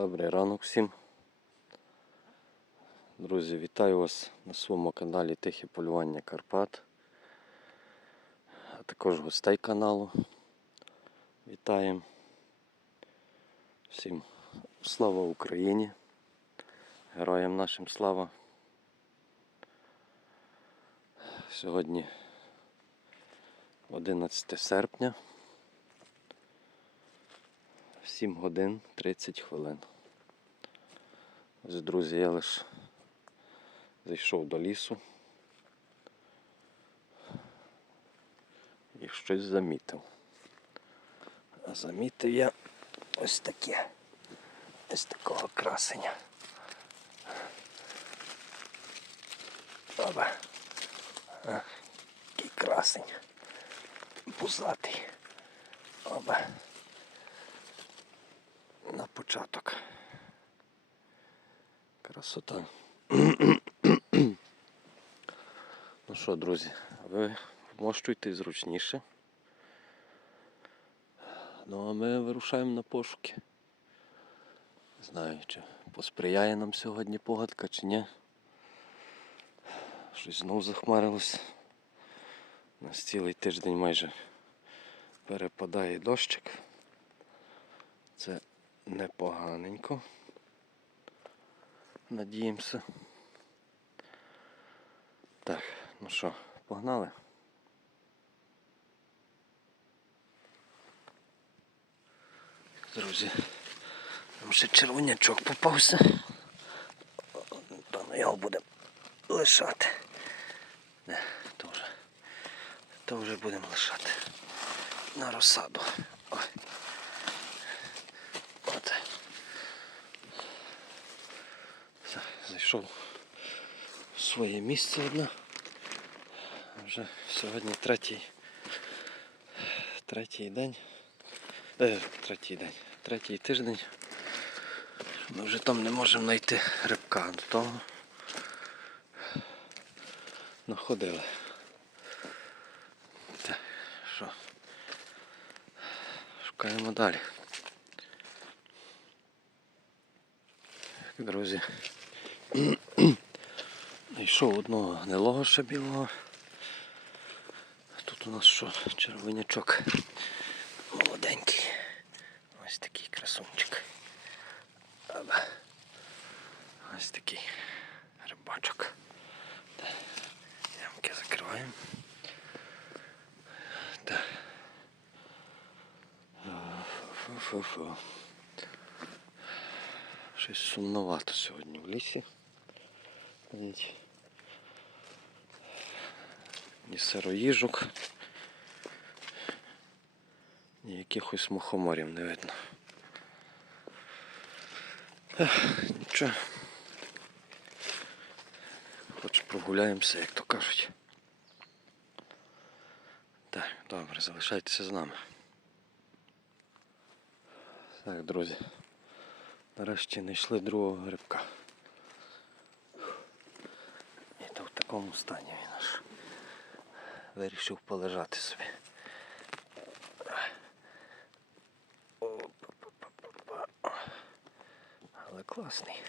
Добрий ранок всім. Друзі, вітаю вас на своєму каналі Тихе полювання Карпат. А також гостей каналу. Вітаємо. Всім слава Україні. Героям нашим слава. Сьогодні 11 серпня. 7 годин 30 хвилин. Ось, друзі, я лише зайшов до лісу і щось замітив. А замітив я ось таке. Ось такого красення. Оба. Який красень. Пузатий. Оба на початок. Красота. ну що, друзі, ви вмощуйте зручніше. Ну а ми вирушаємо на пошуки. Не знаю, чи посприяє нам сьогодні погодка, чи ні. Щось знову захмарилось. У нас цілий тиждень майже перепадає дощик. Це непоганенько. Надіємося. Так, ну що, погнали? Друзі, там ще червонячок попався. Та ну його будемо лишати. Не, то вже, то вже будемо лишати. На розсаду. Ой. От. Все, зайшов в своє місце одне. Вже сьогодні третій, третій день. Е, третій день. Третій тиждень. Ми вже там не можемо знайти рибка до того. Находили. Так, що? Шукаємо далі. Друзі. Знайшов одного гнилого ще білого. Тут у нас що? Червонячок. Молоденький. Ось такий красунчик. Ось такий рибачок. Ямки закриваємо. Так. Фу-фу-фу. Щось сумновато сьогодні в лісі. Навіть Ні сироїжок, ні якихось мухоморів не видно. Ех, Нічого. Хоч прогуляємося, як то кажуть. Так, добре, залишайтеся з нами. Так, друзі. Нарешті знайшли другого грибка. І то в такому стані він вирішив полежати собі. Але класний.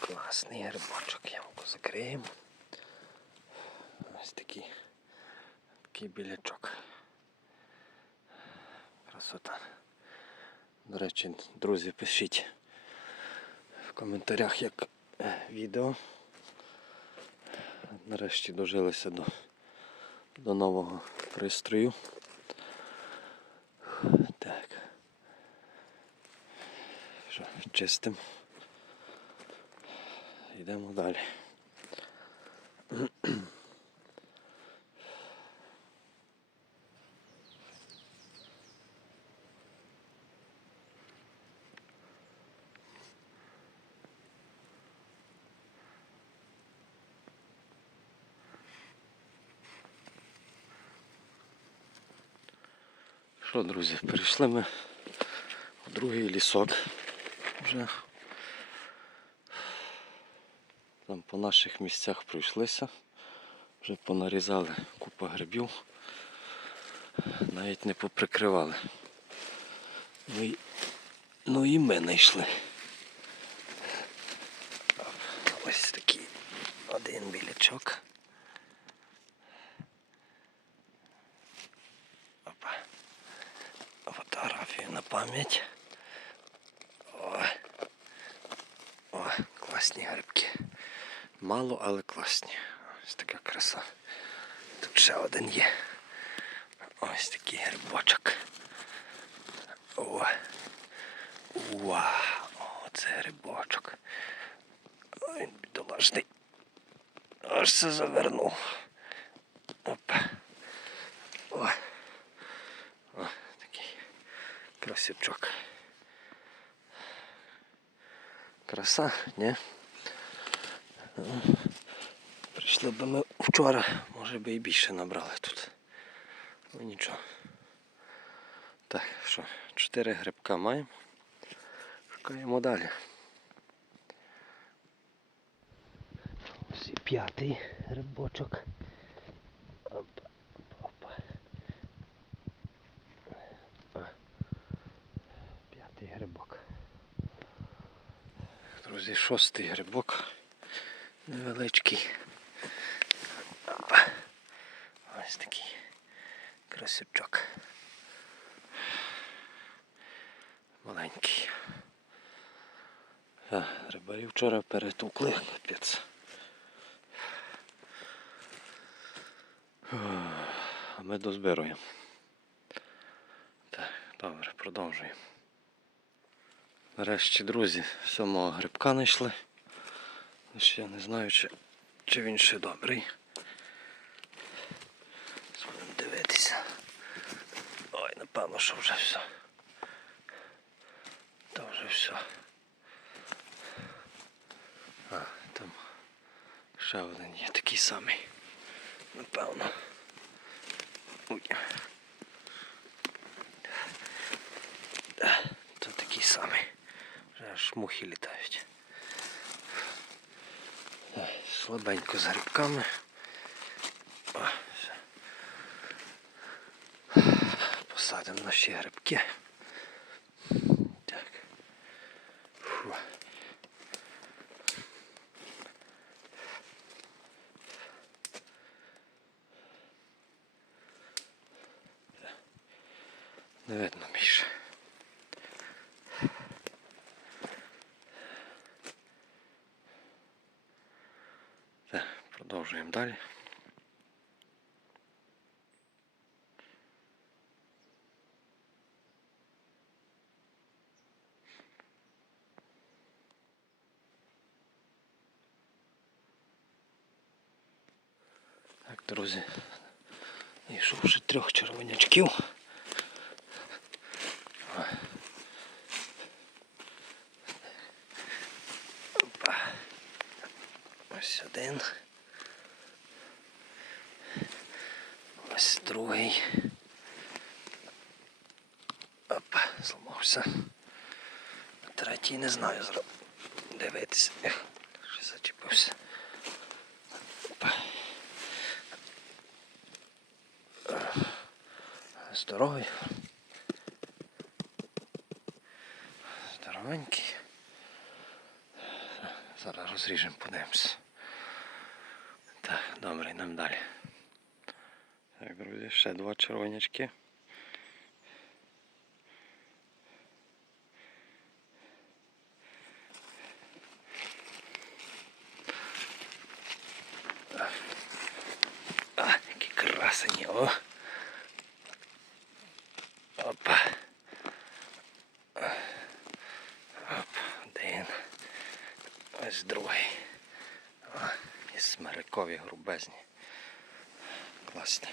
Класний грибочок. Ямку закриємо. Ось такий, такий білячок. Красота. До речі, друзі, пишіть в коментарях, як е, відео. Нарешті дожилися до, до нового пристрою. Так. Що, чистим. Йдемо далі. Що, друзі, перейшли ми в другий лісок. Вже там по наших місцях пройшлися. Вже понарізали купу грибів. Навіть не поприкривали. Ну і Ну і ми знайшли. Ось такий один білячок. Опа. Фотографію на пам'ять. О. О, класні грибки. Мало, але класні. Ось така краса. Тут ще один є. Ось такий грибочок. О. Вау, о, це грибочок. Ой, бідолашний. Аж це завернув. Опа. О. красивчок. Краса, ні? Прийшли б ми вчора, може би і більше набрали тут. Ну нічого. Так, що, чотири грибка маємо. Шукаємо далі. Ось і п'ятий грибочок. Опа, опа. А. П'ятий грибок. Друзі, шостий грибок. Невеличкий. Ось такий красивчок. Маленький. А, вчора перетукли, капець. А ми дозбируємо. Так, добре, продовжуємо. Нарешті, друзі, самого грибка знайшли. Ще не знаю, чи, чи він ще добрий. Будемо дивитися. Ой, напевно, що вже все. Та вже все. А, там ще один є такий самий. Напевно. Ой. То такий самий. Аж мухи літають. Слабенько з грибками. Посадимо наші грибки. Так. Фу. Не видно більше. Так, продовжуємо далі. Так, друзі, знайшовши трьох червонячків. Опа. Ось один. Ось другий. Опа, зламався. Третій не знаю. Дивитися. Ще зачепився. Здоровий. Здоровенький. Зараз розріжемо, подивимось. Так, добре, йдемо далі. Так, друзі, ще два червонячки. А, які красені, о! Опа. Оп, один. Другий. І смирикові грубезні. Класні.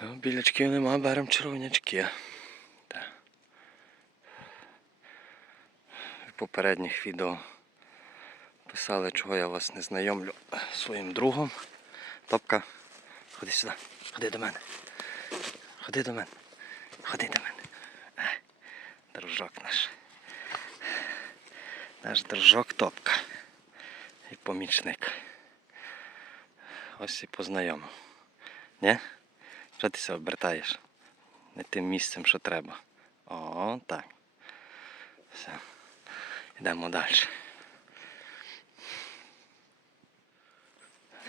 Ну, білячків нема, беремо червонячки. В попередніх відео писали, чого я вас не знайомлю своїм другом. Топка, ходи сюди, ходи до мене. Ходи до мене. Ходи до мене. Е, Дружок наш. Наш дружок топка. І помічник. Ось і познайомив. Ні? Що ти себе обертаєш? Не тим місцем, що треба. О, так. Все. Йдемо далі.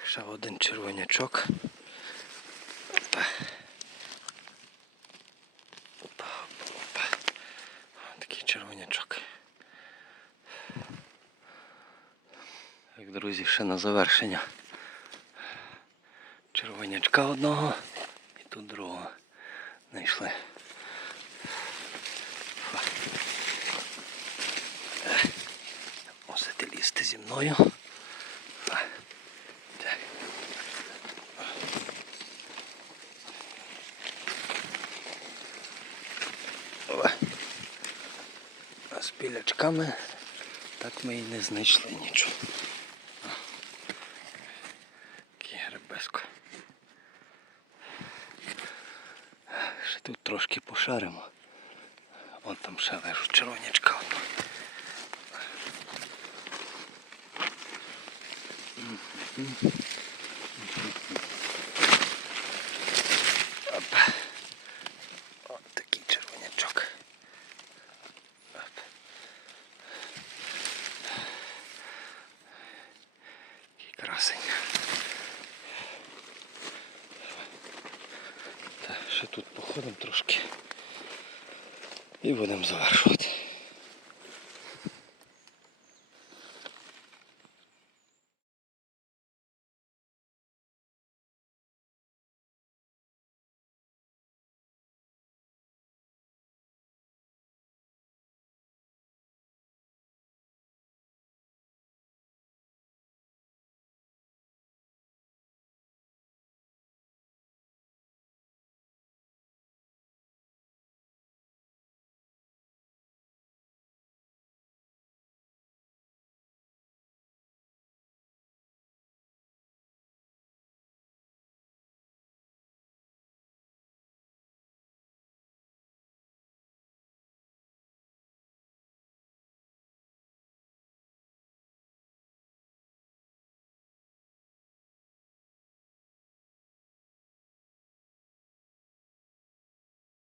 Ще один червонячок. Опа. Опа, опа, опа. Такий червонячок. Так, друзі, ще на завершення. Червонячка одного і тут другого знайшли. Мусите лізти зі мною. А з пілячками так ми і не знайшли нічого. Гребеско. Ще тут трошки пошаримо. Вон там ще лежу червонячка одна. Опа. От такий червонячок. Оп. Який красень. Так, ще тут походимо трошки і будемо завершувати.